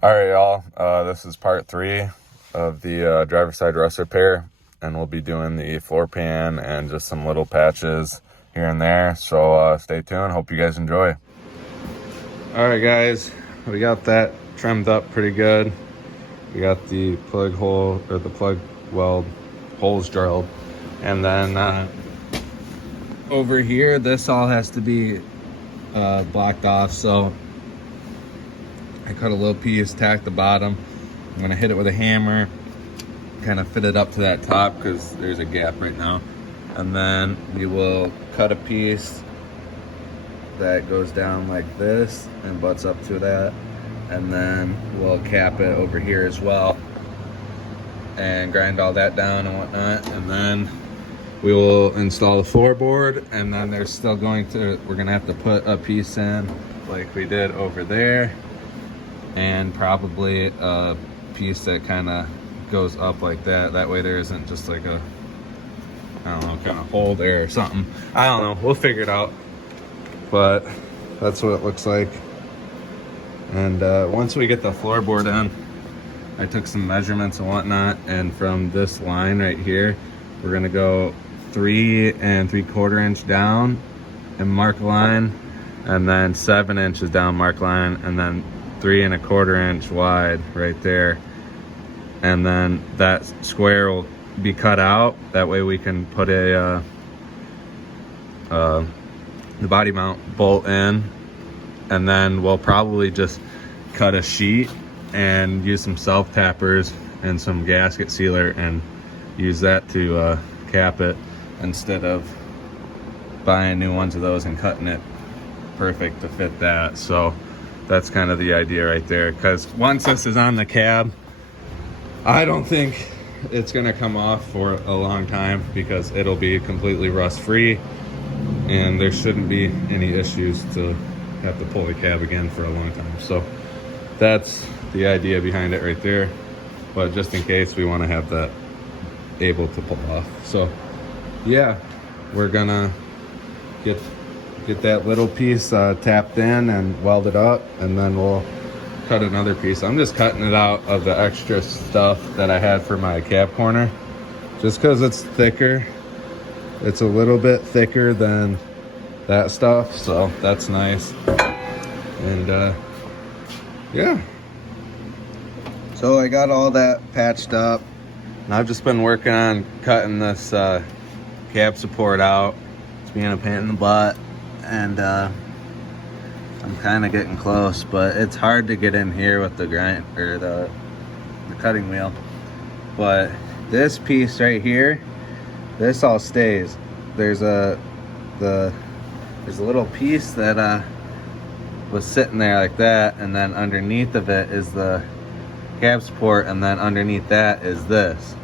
All right, y'all. This is part 3 of the driver's side rust repair, and we'll be doing the floor pan and just some little patches here and there. So stay tuned. Hope you guys enjoy. All right, guys. We got that trimmed up pretty good. We got the plug hole or the plug weld holes drilled, and then over here, this all has to be blocked off. So I cut a little piece, tacked the bottom. I'm gonna hit it with a hammer, kind of fit it up to that top because there's a gap right now. And then we will cut a piece that goes down like this and butts up to that. And then we'll cap it over here as well and grind all that down and whatnot. And then we will install the floorboard, and then we're gonna have to put a piece in like we did over there, and probably a piece that kind of goes up like that. That way there isn't just like a, I don't know, kind of hole there or something. I don't know, we'll figure it out. But that's what it looks like. And once we get the floorboard in, I took some measurements and whatnot, and from this line right here, we're gonna go 3 3/4 inch down and mark a line, and then 7 inches down, mark line, and then 3 1/4 inch wide right there. And then that square will be cut out. That way we can put the body mount bolt in, and then we'll probably just cut a sheet and use some self tappers and some gasket sealer and use that to cap it, instead of buying new ones of those and cutting it perfect to fit that. So that's kind of the idea right there, because once this is on the cab, I don't think it's gonna come off for a long time because it'll be completely rust free, and there shouldn't be any issues to have to pull the cab again for a long time. So that's the idea behind it right there. But just in case, we want to have that able to pull off. So yeah, we're gonna get that little piece tapped in and welded up, and then we'll cut another piece. I'm just cutting it out of the extra stuff that I had for my cab corner, just because it's thicker. It's a little bit thicker than that stuff, so that's nice. And yeah, so I got all that patched up, and I've just been working on cutting this cab support out. It's being a pain in the butt, and I'm kind of getting close, but it's hard to get in here with the grind or the cutting wheel. But this piece right here, this all stays. There's a little piece that was sitting there like that, and then underneath of it is the cab support, and then underneath that is this.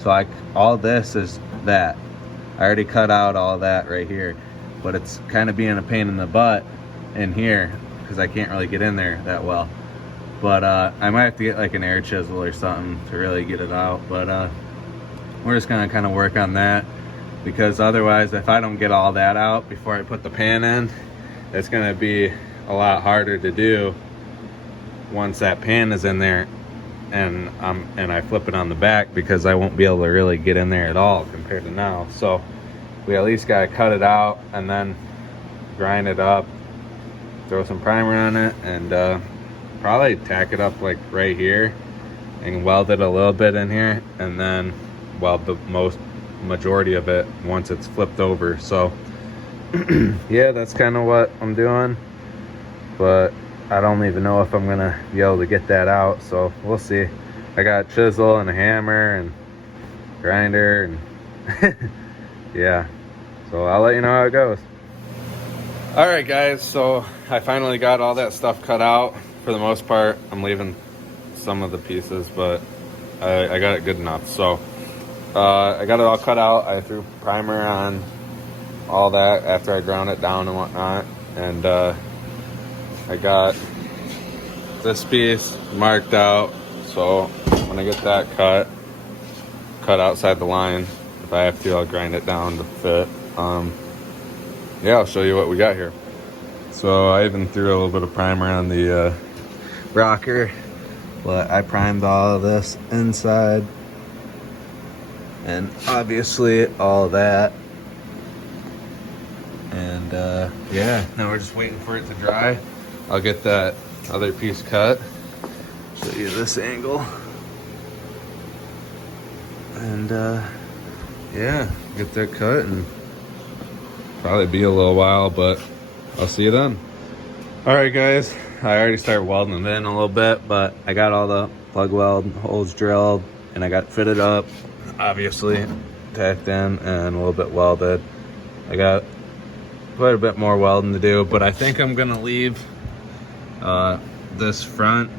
So all this is that. I already cut out all that right here, but it's kind of being a pain in the butt in here because I can't really get in there that well. But I might have to get like an air chisel or something to really get it out. But we're just gonna kind of work on that, because otherwise, if I don't get all that out before I put the pan in, it's gonna be a lot harder to do once that pan is in there and I flip it on the back, because I won't be able to really get in there at all compared to now. So we at least gotta cut it out and then grind it up, throw some primer on it, and probably tack it up like right here and weld it a little bit in here, and then weld the majority of it once it's flipped over. So yeah, that's kind of what I'm doing, but I don't even know if I'm gonna be able to get that out, so we'll see. I got a chisel and a hammer and grinder, and yeah, so I'll let you know how it goes. All right, guys, so I finally got all that stuff cut out for the most part. I'm leaving some of the pieces, but I got it good enough. So I got it all cut out. I threw primer on all that after I ground it down and whatnot, and I got this piece marked out, so when I get that cut outside the line, if I have to, I'll grind it down to fit. Yeah, I'll show you what we got here. So I even threw a little bit of primer on the rocker But I primed all of this inside and obviously all that. And yeah, now we're just waiting for it to dry. I'll get that other piece cut. Show you this angle. And yeah, get that cut and probably be a little while, but I'll see you then. All right, guys, I already started welding it in a little bit, but I got all the plug weld holes drilled and I got it fitted up, obviously tacked in and a little bit welded. I got quite a bit more welding to do, but I think I'm gonna leave this front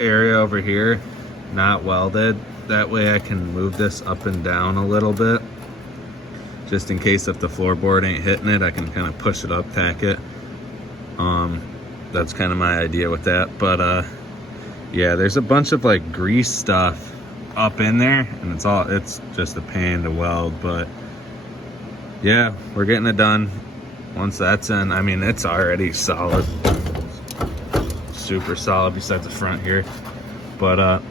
area over here not welded. That way I can move this up and down a little bit, just in case if the floorboard ain't hitting it, I can kind of push it up, tack it. That's kind of my idea with that. But yeah, there's a bunch of like grease stuff up in there, and it's just a pain to weld. But yeah, we're getting it done. Once that's in, I mean, it's already solid, super solid besides the front here. But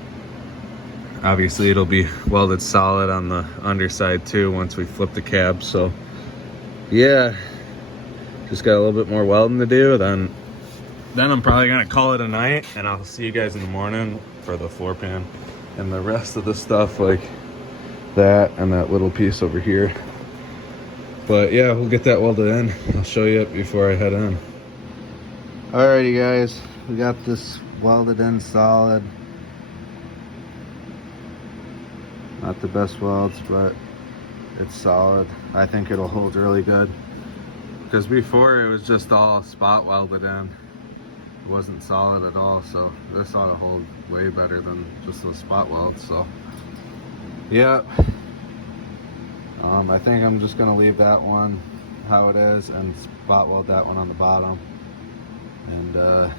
obviously it'll be welded solid on the underside too once we flip the cab. So yeah, just got a little bit more welding to do. Then I'm probably gonna call it a night, and I'll see you guys in the morning for the floor pan and the rest of the stuff, like that and that little piece over here. But yeah, we'll get that welded in. I'll show you it before I head in. Alrighty guys, we got this welded in solid. Not the best welds, but it's solid. I think it'll hold really good, because before it was just all spot welded in. It wasn't solid at all, so this ought to hold way better than just those spot welds. So yeah, I think I'm just gonna leave that one how it is and spot weld that one on the bottom, and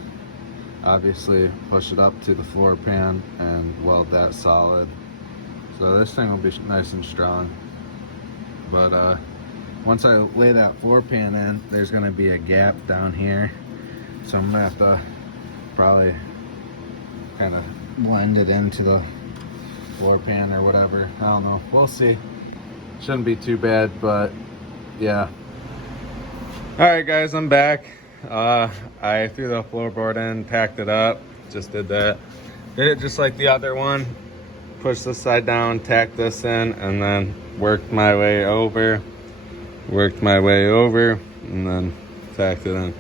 obviously push it up to the floor pan and weld that solid. So this thing will be nice and strong. But once I lay that floor pan in, there's gonna be a gap down here. So I'm gonna have to probably kind of blend it into the floor pan or whatever. I don't know, we'll see. Shouldn't be too bad, but yeah. All right guys, I'm back. I threw the floorboard in, tacked it up, just did that. Did it just like the other one. Pushed this side down, tacked this in, and then worked my way over, and then tacked it in.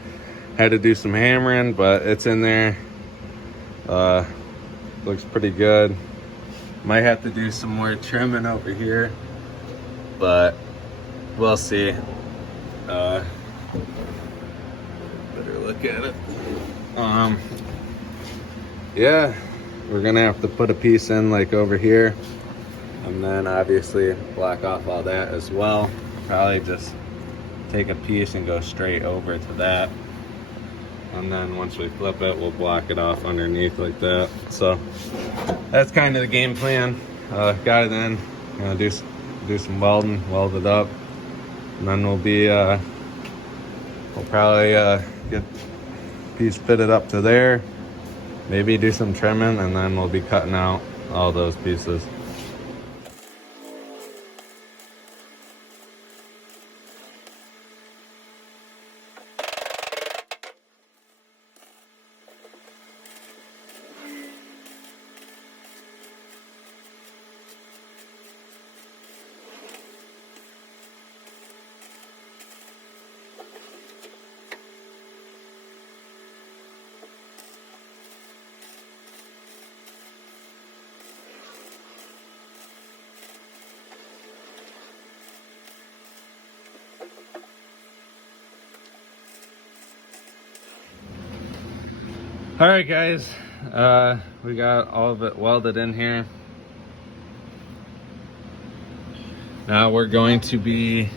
Had to do some hammering, but it's in there. Looks pretty good. Might have to do some more trimming over here, but we'll see. Better look at it. Yeah, we're gonna have to put a piece in like over here, and then obviously block off all that as well. Probably just take a piece and go straight over to that, and then once we flip it, we'll block it off underneath like that. So that's kind of the game plan. Got it in. Gonna do some welding, weld it up, and then we'll probably get the piece fitted up to there. Maybe do some trimming, and then we'll be cutting out all those pieces. All right guys, we got all of it welded in here. Now we're going to be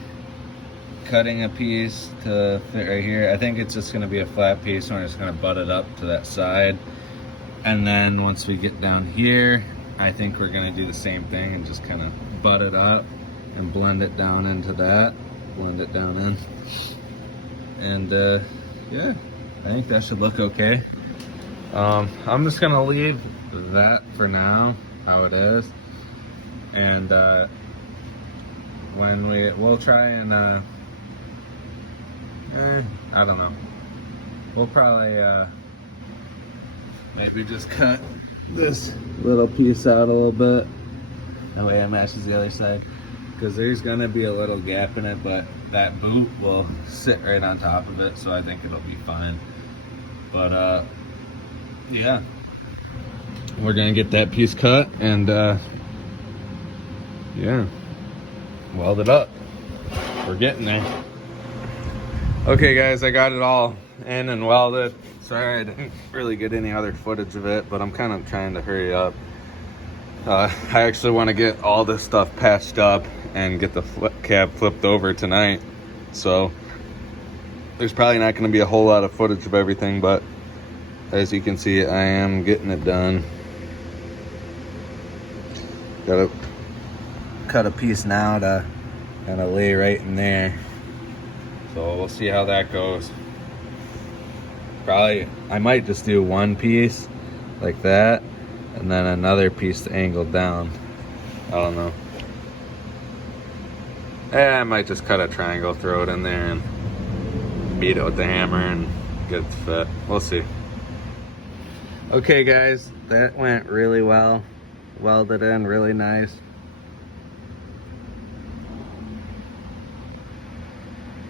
cutting a piece to fit right here. I think it's just gonna be a flat piece, and we're just gonna butt it up to that side. And then once we get down here, I think we're gonna do the same thing and just kind of butt it up and blend it down into that, blend it down in. And yeah, I think that should look okay. I'm just gonna leave that for now, how it is. And when we'll try and I don't know. We'll probably maybe just cut this little piece out a little bit. That way it matches the other side. Because there's gonna be a little gap in it, but that boot will sit right on top of it, so I think it'll be fine. But yeah, we're gonna get that piece cut and yeah, weld it up. We're getting there. Okay guys, I got it all in and welded. Sorry I didn't really get any other footage of it, but I'm kind of trying to hurry up. I actually want to get all this stuff patched up and get the cab flipped over tonight. So there's probably not going to be a whole lot of footage of everything, but as you can see, I am getting it done. Gotta cut a piece now to kind of lay right in there. So we'll see how that goes. Probably, I might just do one piece like that, and then another piece angled down. I don't know. I might just cut a triangle, throw it in there, and beat it with the hammer and get it to fit. We'll see. Okay guys, that went really well. Welded in really nice.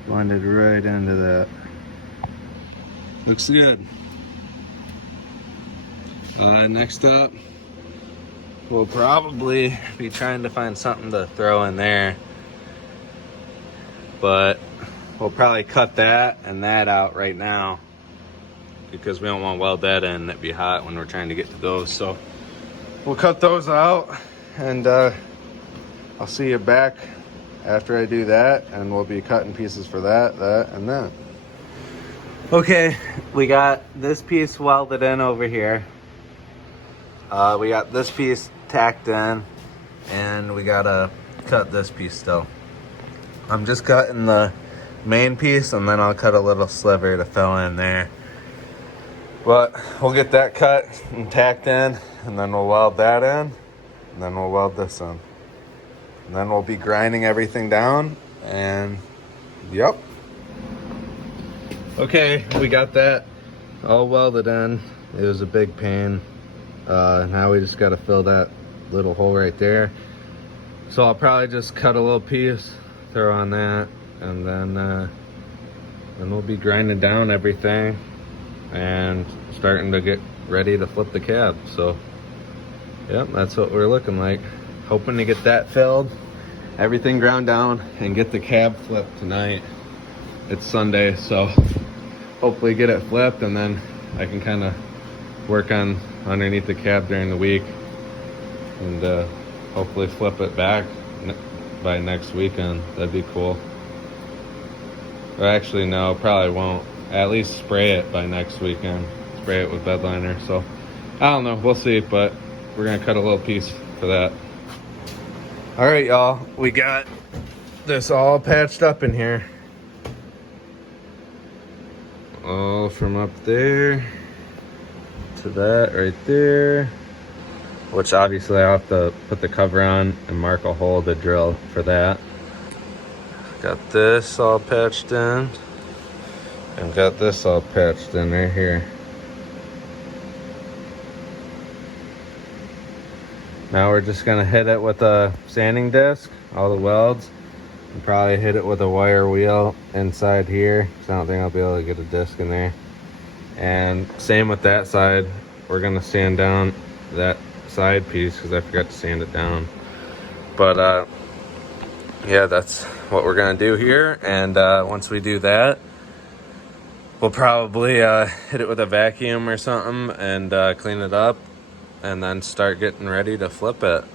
Blended right into that. Looks good. Next up, we'll probably be trying to find something to throw in there, but we'll probably cut that and that out right now because we don't want to weld that in. It'd be hot when we're trying to get to those. So we'll cut those out, and I'll see you back after I do that, and we'll be cutting pieces for that, and that. Okay, we got this piece welded in over here. We got this piece tacked in, and we gotta cut this piece still. I'm just cutting the main piece, and then I'll cut a little sliver to fill in there. But we'll get that cut and tacked in, and then we'll weld that in, and then we'll weld this in. And then we'll be grinding everything down, and yep. Okay, we got that all welded in. It was a big pain. Now we just got to fill that little hole right there. So I'll probably just cut a little piece, throw on that, and then we'll be grinding down everything and starting to get ready to flip the cab. So yep, that's what we're looking like. Hoping to get that filled, everything ground down, and get the cab flipped tonight. It's Sunday, so hopefully get it flipped, and then I can kind of work on underneath the cab during the week, and hopefully flip it back by next weekend. That'd be cool. Or actually, no, probably won't. At least spray it by next weekend. Spray it with bed liner. So I don't know, we'll see, but we're gonna cut a little piece for that. All right, y'all, we got this all patched up in here. All from up there to that right there, which obviously I'll have to put the cover on and mark a hole to drill for that. Got this all patched in, and got this all patched in right here. Now we're just gonna hit it with a sanding disc, all the welds, and probably hit it with a wire wheel inside here, because I don't think I'll be able to get a disc in there. And same with that side. We're gonna sand down that side piece because I forgot to sand it down. But yeah, that's what we're gonna do here. And once we do that, we'll probably hit it with a vacuum or something and clean it up, and then start getting ready to flip it.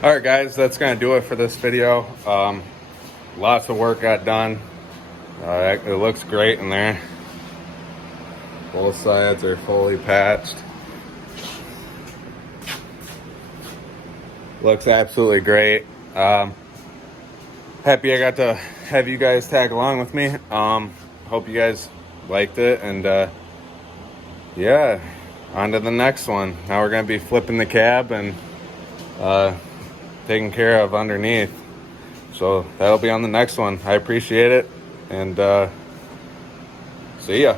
All right, guys, that's gonna do it for this video. Lots of work got done. It looks great in there. Both sides are fully patched. Looks absolutely great. Happy I got to have you guys tag along with me. Hope you guys liked it, and yeah, on to the next one. Now we're gonna be flipping the cab and taken care of underneath. So that'll be on the next one. I appreciate it, and see ya.